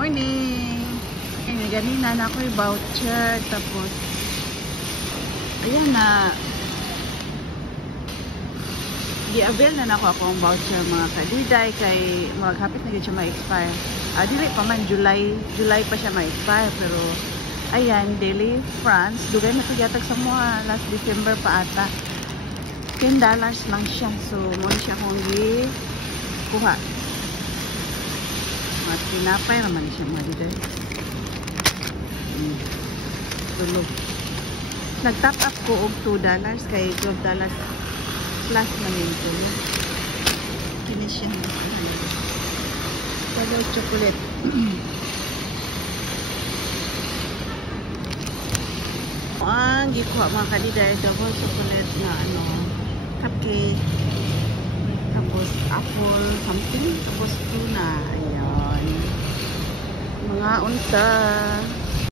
morning! Ayun, ganina na ako yung voucher. Tapos, ayan na. Gi-avail na ako akong voucher mga kadiday. Kay maghapit na siya ma-expire. Dili pa man, July pa siya ma-expire. Pero, ayan, Daily France. Dugay na ito yatag sa mga last December pa ata. $10 lang siya. So, muna siya akong kuha. Mga tinapay naman siya mga dito. Tulog. Nag-top up ko og $2 kay $12 plus na yun tulog. Finish siya. Hello, chocolate. Ang gikuha mga kadiday, double chocolate na cupcake. Tapos apple something. Tapos tuna. Ayan. Mga unsa.